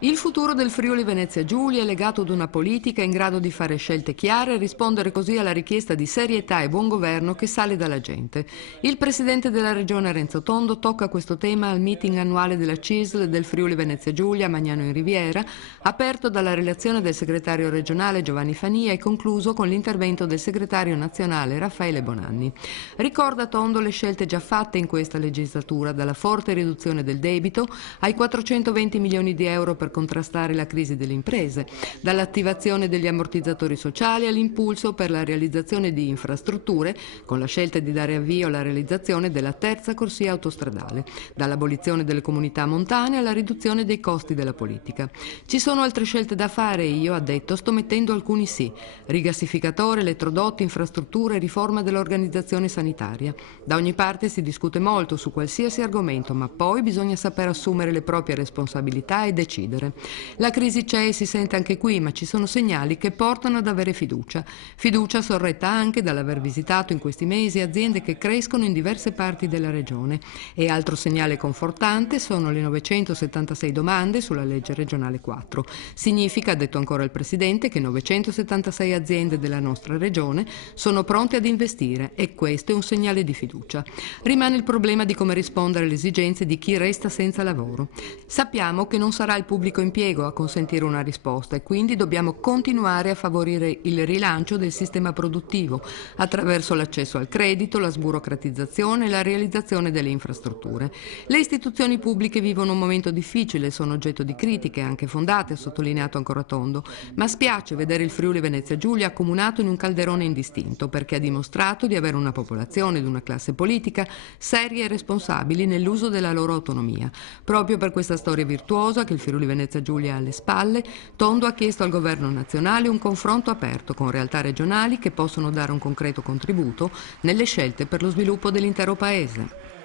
Il futuro del Friuli Venezia Giulia è legato ad una politica in grado di fare scelte chiare e rispondere così alla richiesta di serietà e buon governo che sale dalla gente. Il presidente della regione Renzo Tondo tocca questo tema al meeting annuale della CISL del Friuli Venezia Giulia a Magnano in Riviera, aperto dalla relazione del segretario regionale Giovanni Fania e concluso con l'intervento del segretario nazionale Raffaele Bonanni. Ricorda Tondo le scelte già fatte in questa legislatura, dalla forte riduzione del debito ai 420 milioni di euro per contrastare la crisi delle imprese, dall'attivazione degli ammortizzatori sociali all'impulso per la realizzazione di infrastrutture, con la scelta di dare avvio alla realizzazione della terza corsia autostradale, dall'abolizione delle comunità montane alla riduzione dei costi della politica. Ci sono altre scelte da fare e io, ha detto, sto mettendo alcuni sì: rigassificatore, elettrodotti, infrastrutture, riforma dell'organizzazione sanitaria. Da ogni parte si discute molto su qualsiasi argomento, ma poi bisogna saper assumere le proprie responsabilità e decidere. La crisi c'è e si sente anche qui, ma ci sono segnali che portano ad avere fiducia. Fiducia sorretta anche dall'aver visitato in questi mesi aziende che crescono in diverse parti della regione. E altro segnale confortante sono le 976 domande sulla legge regionale 4. Significa, ha detto ancora il Presidente, che 976 aziende della nostra regione sono pronte ad investire e questo è un segnale di fiducia. Rimane il problema di come rispondere alle esigenze di chi resta senza lavoro. Sappiamo che non sarà il pubblico impiego a consentire una risposta e quindi dobbiamo continuare a favorire il rilancio del sistema produttivo attraverso l'accesso al credito, la sburocratizzazione e la realizzazione delle infrastrutture. Le istituzioni pubbliche vivono un momento difficile, sono oggetto di critiche, anche fondate, ha sottolineato ancora Tondo, ma spiace vedere il Friuli Venezia Giulia accomunato in un calderone indistinto, perché ha dimostrato di avere una popolazione ed una classe politica serie e responsabili nell'uso della loro autonomia. Proprio per questa storia virtuosa che il Friuli Venezia Giulia ha alle spalle, Tondo ha chiesto al governo nazionale un confronto aperto con realtà regionali che possono dare un concreto contributo nelle scelte per lo sviluppo dell'intero paese.